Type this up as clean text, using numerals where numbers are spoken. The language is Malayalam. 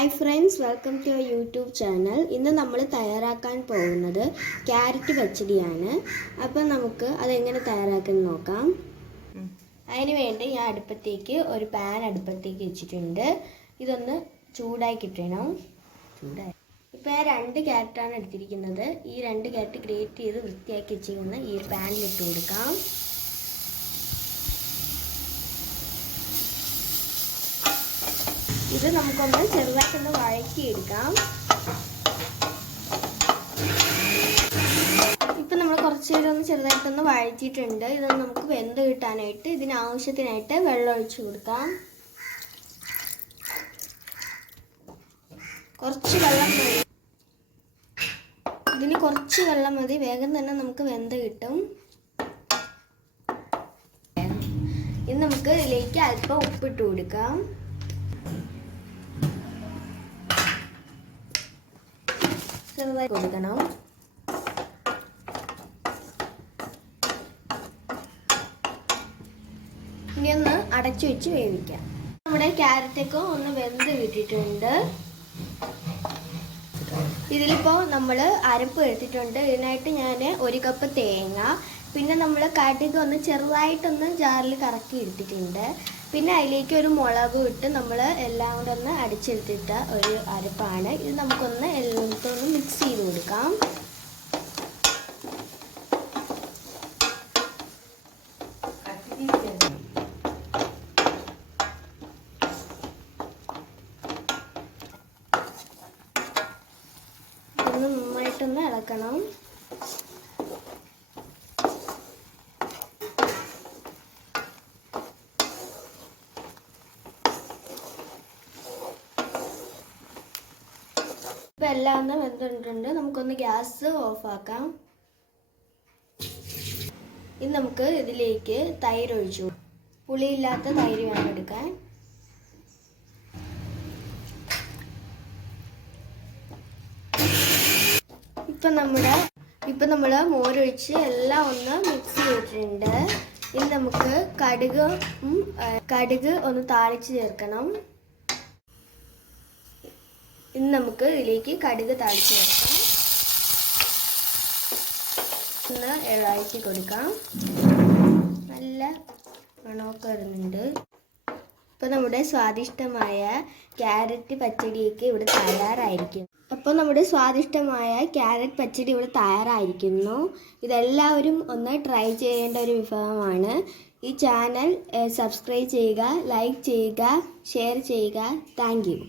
Hi friends, welcome to our YouTube channel. ഇന്ന് നമ്മൾ തയ്യാറാക്കാൻ പോകുന്നത് ക്യാരറ്റ് പച്ചടിയാണ്. അപ്പം നമുക്ക് അതെങ്ങനെ തയ്യാറാക്കുന്നത് നോക്കാം. അതിന് വേണ്ടി ഞാൻ അടുപ്പത്തേക്ക് ഒരു പാൻ വെച്ചിട്ടുണ്ട്. ഇതൊന്ന് ചൂടായി കിട്ടണം. ഇപ്പോൾ ഞാൻ 2 ക്യാരറ്റാണ് എടുത്തിരിക്കുന്നത്. ഈ 2 ക്യാരറ്റ് ഗ്രേറ്റ് ചെയ്ത് വൃത്തിയാക്കി വെച്ചിരിക്കുന്ന ഈ പാനിലിട്ട് കൊടുക്കാം. ഇത് നമുക്കൊന്ന് ചെറുതായിട്ടൊന്ന് വഴറ്റിയെടുക്കാം. ഇപ്പം നമ്മൾ കുറച്ച് നേരം ഒന്ന് ചെറുതായിട്ടൊന്ന് വഴറ്റിയിട്ടുണ്ട്. ഇതൊന്ന് നമുക്ക് വെന്ത് കിട്ടാനായിട്ട് ഇതിനാവശ്യത്തിനായിട്ട് വെള്ളം ഒഴിച്ചു കൊടുക്കാം. കുറച്ച് വെള്ളം മതി, ഇതിന് കുറച്ച് വെള്ളം മതി. വേഗം തന്നെ നമുക്ക് വെന്ത് കിട്ടും. ഇനി നമുക്ക് ഇതിലേക്ക് അല്പം ഉപ്പിട്ട് കൊടുക്കാം. ചെറുതായി കൊടുക്കണം. ഇനി ഒന്ന് അടച്ചു വെച്ച് വേവിക്കാം. നമ്മുടെ ക്യാരറ്റൊക്കെ ഒന്ന് വെന്ത് കിട്ടിയിട്ടുണ്ട്. ഇതിലിപ്പോൾ നമ്മൾ അരപ്പ് എടുത്തിട്ടുണ്ട്. ഇതിനായിട്ട് ഞാൻ 1 കപ്പ് തേങ്ങ, പിന്നെ നമ്മൾ കടുക് ഒന്ന് ചെറുതായിട്ടൊന്ന് ജാറിൽ കറക്കി എടുത്തിട്ടുണ്ട്. പിന്നെ അതിലേക്ക് ഒരു മുളകും ഇട്ട് നമ്മൾ എല്ലാം കൂടെ ഒന്ന് അടിച്ചെടുത്തിട്ട ഒരു അരപ്പാണ് ഇത്. നമുക്കൊന്ന് എല്ലാത്തൊന്ന് മിക്സ് ചെയ്ത് കൊടുക്കാം. ഒന്ന് നന്നായിട്ടൊന്ന് ഇളക്കണം. ഇപ്പം എല്ലാം ഒന്ന് വെന്തിട്ടുണ്ട്. നമുക്കൊന്ന് ഗ്യാസ് ഓഫാക്കാം. ഇനി നമുക്ക് ഇതിലേക്ക് തൈര് ഒഴിച്ചു. പുളിയില്ലാത്ത തൈര് വേണം എടുക്കാൻ. ഇപ്പം നമ്മൾ മോരൊഴിച്ച് എല്ലാം ഒന്ന് മിക്സ് ചെയ്തിട്ടുണ്ട്. ഇനി നമുക്ക് കടുക് ഒന്ന് താളിച്ച് ചേർക്കണം. ഇനി നമുക്ക് ഇതിലേക്ക് കടുക് താളിച്ച് ചേർക്കാം. ഒന്ന് ഇളക്കി കൊടുക്കാം. നല്ല മണമൊക്കെ വരുന്നുണ്ട്. ഇപ്പോൾ നമ്മുടെ സ്വാദിഷ്ടമായ ക്യാരറ്റ് പച്ചടിയൊക്കെ ഇവിടെ തയ്യാറായിരിക്കും. അപ്പോൾ നമ്മുടെ സ്വാദിഷ്ടമായ ക്യാരറ്റ് പച്ചടി ഇവിടെ തയ്യാറായിരിക്കുന്നു. ഇതെല്ലാവരും ഒന്ന് ട്രൈ ചെയ്യേണ്ട ഒരു വിഭവമാണ്. ഈ ചാനൽ സബ്സ്ക്രൈബ് ചെയ്യുക, ലൈക്ക് ചെയ്യുക, ഷെയർ ചെയ്യുക. Thank you.